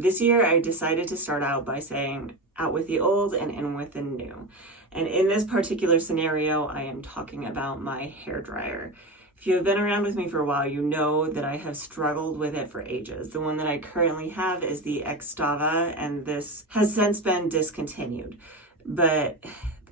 This year, I decided to start out by saying out with the old and in with the new. And in this particular scenario, I am talking about my hairdryer. If you have been around with me for a while, you know that I have struggled with it for ages. The one that I currently have is the Xtava, and this has since been discontinued. But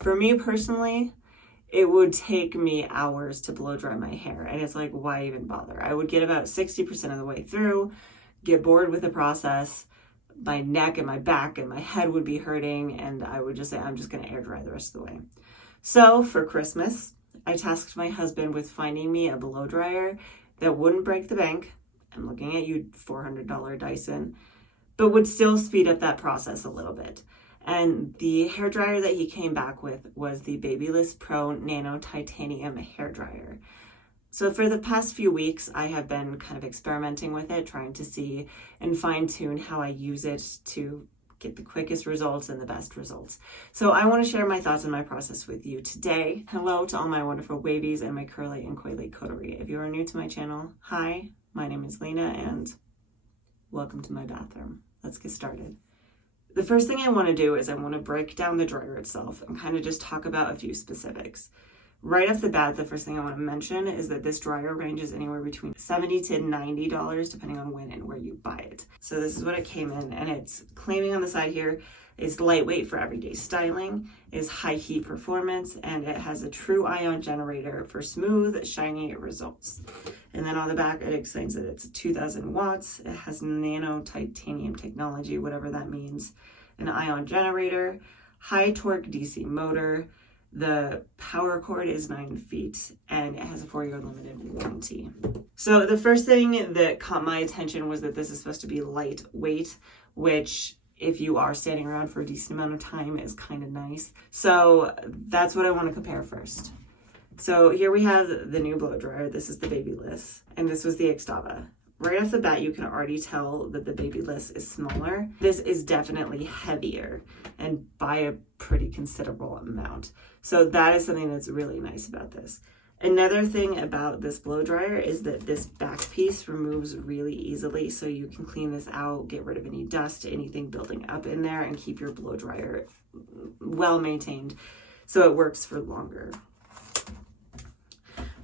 for me personally, it would take me hours to blow dry my hair. And it's like, why even bother? I would get about 60% of the way through, get bored with the process. My neck and my back and my head would be hurting, and I would just say, I'm just going to air dry the rest of the way. So for Christmas, I tasked my husband with finding me a blow dryer that wouldn't break the bank. I'm looking at you, $400 Dyson, but would still speed up that process a little bit. And the hairdryer that he came back with was the BaBylissPro Nano Titanium hairdryer. So for the past few weeks, I have been kind of experimenting with it, trying to see and fine tune how I use it to get the quickest results and the best results. So I want to share my thoughts and my process with you today. Hello to all my wonderful waveys and my curly and coily coterie. If you are new to my channel, hi, my name is Lena and welcome to my bathroom. Let's get started. The first thing I want to do is I want to break down the dryer itself and kind of just talk about a few specifics. Right off the bat, the first thing I want to mention is that this dryer ranges anywhere between $70 to $90 depending on when and where you buy it. So this is what it came in, and it's claiming on the side here is lightweight for everyday styling, is high heat performance, and it has a true ion generator for smooth, shiny results. And then on the back, it explains that it's 2000 watts. It has nano titanium technology, whatever that means, an ion generator, high torque DC motor. The power cord is 9 feet, and it has a 4-year limited warranty. So the first thing that caught my attention was that this is supposed to be lightweight, which if you are standing around for a decent amount of time is kind of nice. So that's what I want to compare first. So here we have the new blow dryer. This is the BaByliss, and this was the Xtava. Right off the bat, you can already tell that the BaByliss is smaller. This is definitely heavier, and by a pretty considerable amount. So that is something that's really nice about this. Another thing about this blow dryer is that this back piece removes really easily, so you can clean this out, get rid of any dust, anything building up in there, and keep your blow dryer well maintained so it works for longer.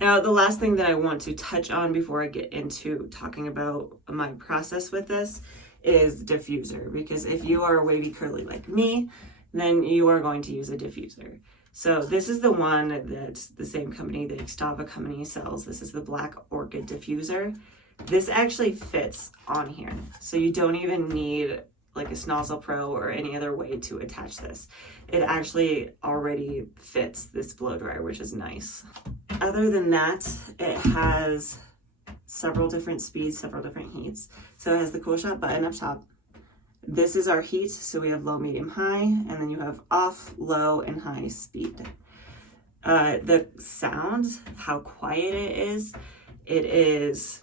Now, the last thing that I want to touch on before I get into talking about my process with this is diffuser, because if you are wavy curly like me, then you are going to use a diffuser. So this is the one that the same company, the Xtava company, sells. This is the Black Orchid diffuser. This actually fits on here, so you don't even need like a Snozzle Pro or any other way to attach this. It actually already fits this blow dryer, which is nice. Other than that, it has several different speeds, several different heats. So it has the cool shot button up top. This is our heat, so we have low, medium, high, and then you have off, low, and high speed. The sound, how quiet it is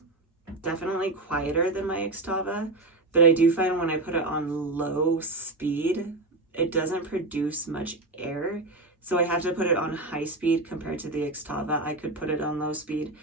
definitely quieter than my Xtava, but I do find when I put it on low speed, it doesn't produce much air. So I have to put it on high speed compared to the Xtava. I could put it on low speed,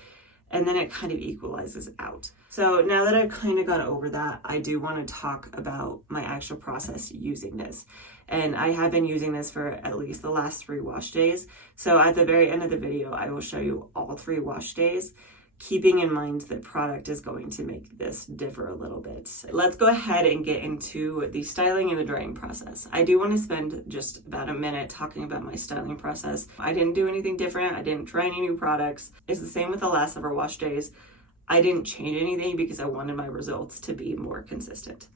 and then it kind of equalizes out. So now that I've kind of got over that, I do want to talk about my actual process using this. And I have been using this for at least the last 3 wash days. So at the very end of the video, I will show you all 3 wash days, keeping in mind that product is going to make this differ a little bit. Let's go ahead and get into the styling and the drying process. I do want to spend just about a minute talking about my styling process. I didn't do anything different. I didn't try any new products. It's the same with the last several wash days. I didn't change anything because I wanted my results to be more consistent.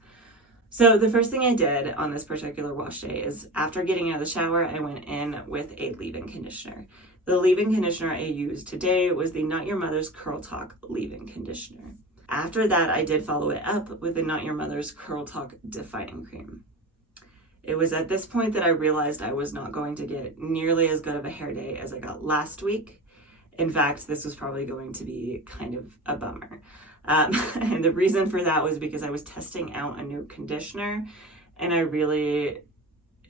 So the first thing I did on this particular wash day is after getting out of the shower, I went in with a leave-in conditioner. The leave-in conditioner I used today was the Not Your Mother's Curl Talk leave-in conditioner. After that, I did follow it up with the Not Your Mother's Curl Talk defining cream. It was at this point that I realized I was not going to get nearly as good of a hair day as I got last week. In fact, this was probably going to be kind of a bummer. And the reason for that was because I was testing out a new conditioner, and I really,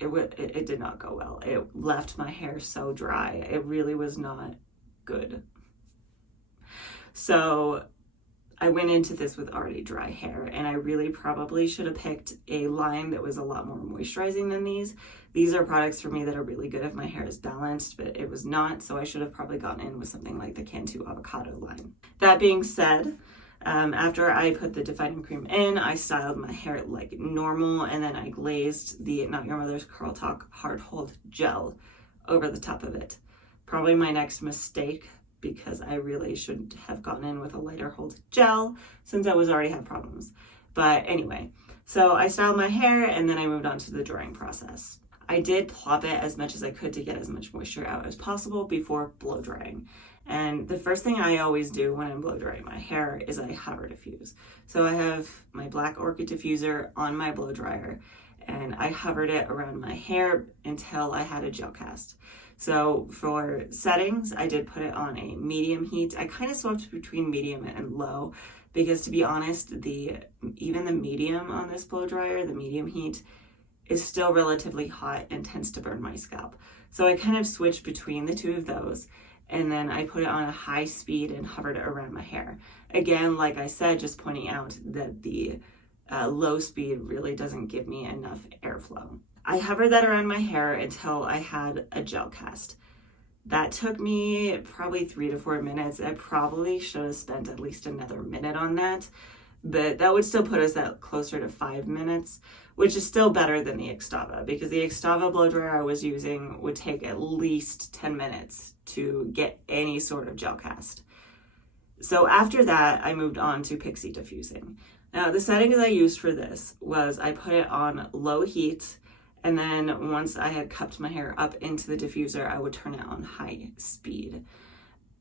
it did not go well. It left my hair so dry. It really was not good. So I went into this with already dry hair, and I really probably should have picked a line that was a lot more moisturizing than these. These are products for me that are really good if my hair is balanced, but it was not, so I should have probably gone in with something like the Cantu Avocado line. That being said, after I put the defining cream in, I styled my hair like normal, and then I glazed the Not Your Mother's Curl Talk Hard Hold Gel over the top of it. Probably my next mistake, because I really should have gone in with a lighter hold gel since I was already had problems. But anyway, so I styled my hair and then I moved on to the drying process. I did plop it as much as I could to get as much moisture out as possible before blow drying. And the first thing I always do when I'm blow drying my hair is I hover diffuse. So I have my black orchid diffuser on my blow dryer, and I hovered it around my hair until I had a gel cast. So for settings, I did put it on a medium heat. I kind of swapped between medium and low because, to be honest, even the medium on this blow dryer, the medium heat, is still relatively hot and tends to burn my scalp. So I kind of switched between the two of those, and then I put it on a high speed and hovered it around my hair. Again, like I said, just pointing out that the low speed really doesn't give me enough airflow. I hovered that around my hair until I had a gel cast. That took me probably 3 to 4 minutes. I probably should have spent at least another minute on that, but that would still put us at closer to 5 minutes, which is still better than the Xtava, because the Xtava blow dryer I was using would take at least 10 minutes to get any sort of gel cast. So after that, I moved on to pixie diffusing. Now, the settings I used for this was I put it on low heat, and then once I had cupped my hair up into the diffuser, I would turn it on high speed.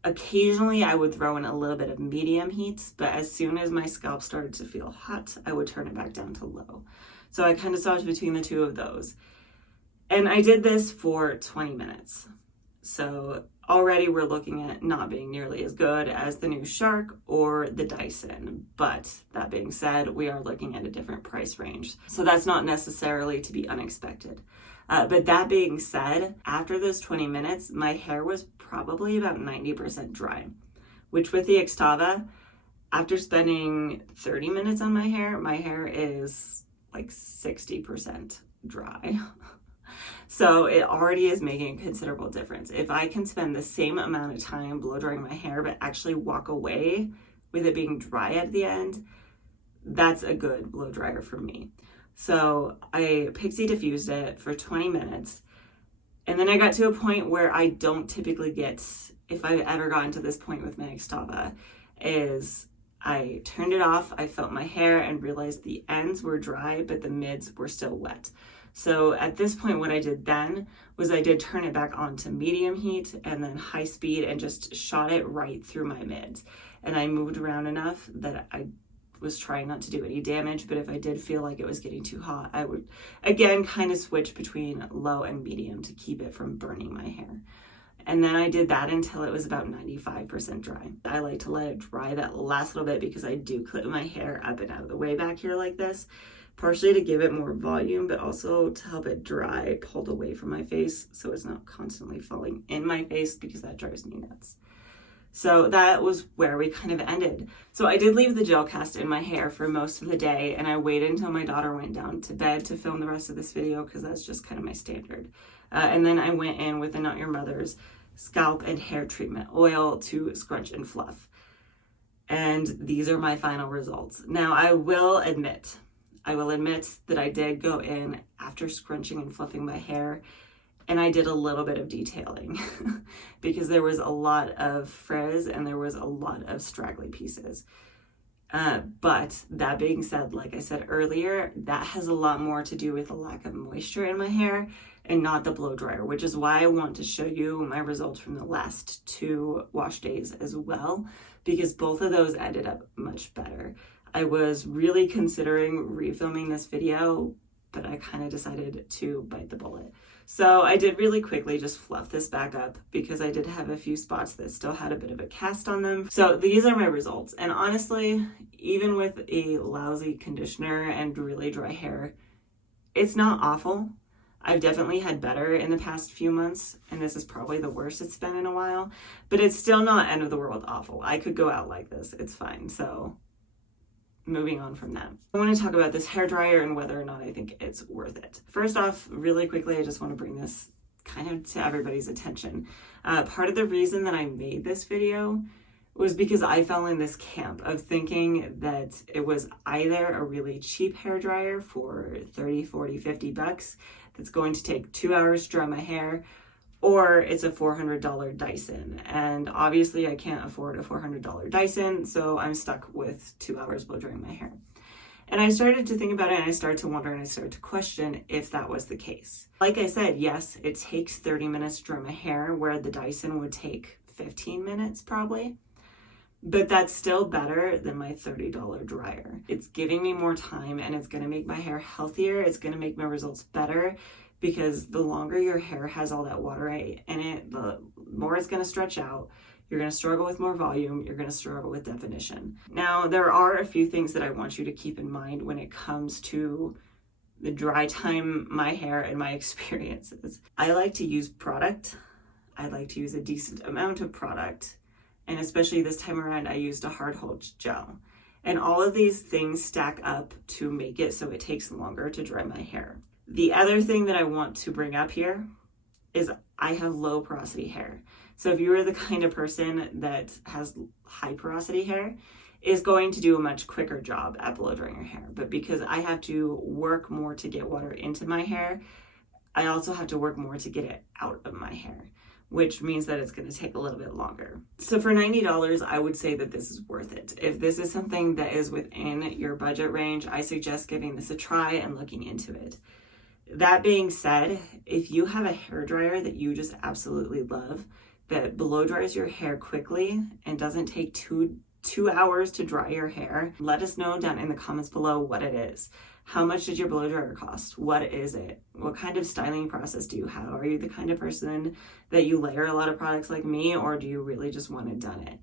Occasionally, I would throw in a little bit of medium heat, but as soon as my scalp started to feel hot, I would turn it back down to low. So I kind of switched between the two of those. And I did this for 20 minutes. So already we're looking at not being nearly as good as the new Shark or the Dyson. But that being said, we are looking at a different price range. So that's not necessarily to be unexpected. But that being said, after those 20 minutes, my hair was probably about 90% dry, which with the Xtava, after spending 30 minutes on my hair is like 60% dry. So it already is making a considerable difference. If I can spend the same amount of time blow drying my hair, but actually walk away with it being dry at the end, that's a good blow dryer for me. So I pixie diffused it for 20 minutes. And then I got to a point where I don't typically get, if I've ever gotten to this point with my Xtava, is I turned it off, I felt my hair and realized the ends were dry, but the mids were still wet. So at this point, what I did then was I did turn it back on to medium heat and then high speed and just shot it right through my mids. And I moved around enough that I was trying not to do any damage, but if I did feel like it was getting too hot, I would again kind of switch between low and medium to keep it from burning my hair. And then I did that until it was about 95% dry. I like to let it dry that last little bit because I do clip my hair up and out of the way back here like this, partially to give it more volume, but also to help it dry pulled away from my face so it's not constantly falling in my face because that drives me nuts. So that was where we kind of ended. So I did leave the gel cast in my hair for most of the day, and I waited until my daughter went down to bed to film the rest of this video because that's just kind of my standard. And then I went in with the Not Your Mother's scalp and hair treatment oil to scrunch and fluff. And these are my final results. Now I will admit that I did go in after scrunching and fluffing my hair, and I did a little bit of detailing because there was a lot of frizz and there was a lot of straggly pieces. But that being said, like I said earlier, that has a lot more to do with a lack of moisture in my hair and not the blow dryer, which is why I want to show you my results from the last 2 wash days as well, because both of those ended up much better. I was really considering refilming this video, but I kind of decided to bite the bullet. So I did really quickly just fluff this back up because I did have a few spots that still had a bit of a cast on them. So these are my results. And honestly, even with a lousy conditioner and really dry hair, it's not awful. I've definitely had better in the past few months, and this is probably the worst it's been in a while, but it's still not end of the world awful. I could go out like this, it's fine. So moving on from that, I want to talk about this hairdryer and whether or not I think it's worth it. First off, really quickly, I just want to bring this kind of to everybody's attention. Part of the reason that I made this video was because I fell in this camp of thinking that it was either a really cheap hairdryer for 30, 40, 50 bucks that's going to take 2 hours to dry my hair, or it's a $400 Dyson. And obviously I can't afford a $400 Dyson, so I'm stuck with 2 hours blow drying my hair. And I started to think about it, and I started to wonder, and I started to question if that was the case. Like I said, yes, it takes 30 minutes to dry my hair, where the Dyson would take 15 minutes probably. But that's still better than my $30 dryer. It's giving me more time, and it's gonna make my hair healthier. It's gonna make my results better, because the longer your hair has all that water in it, the more it's gonna stretch out. You're gonna struggle with more volume. You're gonna struggle with definition. Now, there are a few things that I want you to keep in mind when it comes to the dry time, my hair, and my experiences. I like to use product. I like to use a decent amount of product. And especially this time around, I used a hard hold gel. And all of these things stack up to make it so it takes longer to dry my hair. The other thing that I want to bring up here is I have low porosity hair. So if you are the kind of person that has high porosity hair, is going to do a much quicker job at blow drying your hair. But because I have to work more to get water into my hair, I also have to work more to get it out of my hair, which means that it's going to take a little bit longer. So for $90, I would say that this is worth it. If this is something that is within your budget range, I suggest giving this a try and looking into it. That being said, if you have a hairdryer that you just absolutely love, that blow dries your hair quickly and doesn't take two hours to dry your hair, let us know down in the comments below what it is. How much did your blow dryer cost? What is it? What kind of styling process do you have? Are you the kind of person that you layer a lot of products like me, or do you really just want it done it?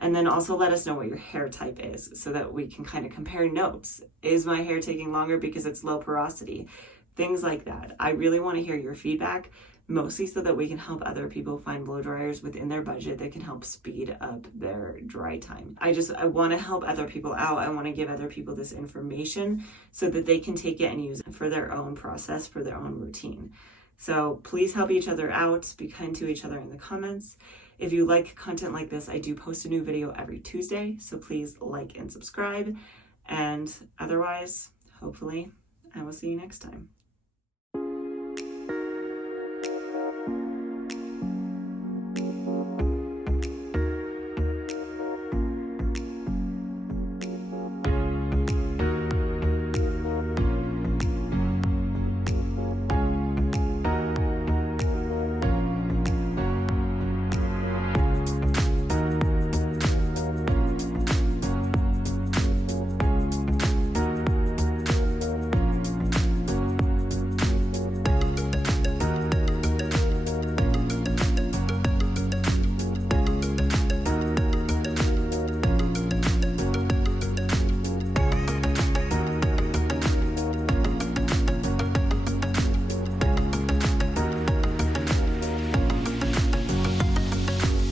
And then also let us know what your hair type is so that we can kind of compare notes. Is my hair taking longer because it's low porosity? Things like that. I really want to hear your feedback, mostly so that we can help other people find blow dryers within their budget that can help speed up their dry time. I want to help other people out. I want to give other people this information so that they can take it and use it for their own process, for their own routine. So please help each other out. Be kind to each other in the comments. If you like content like this, I do post a new video every Tuesday, so please like and subscribe. And otherwise, hopefully, I will see you next time.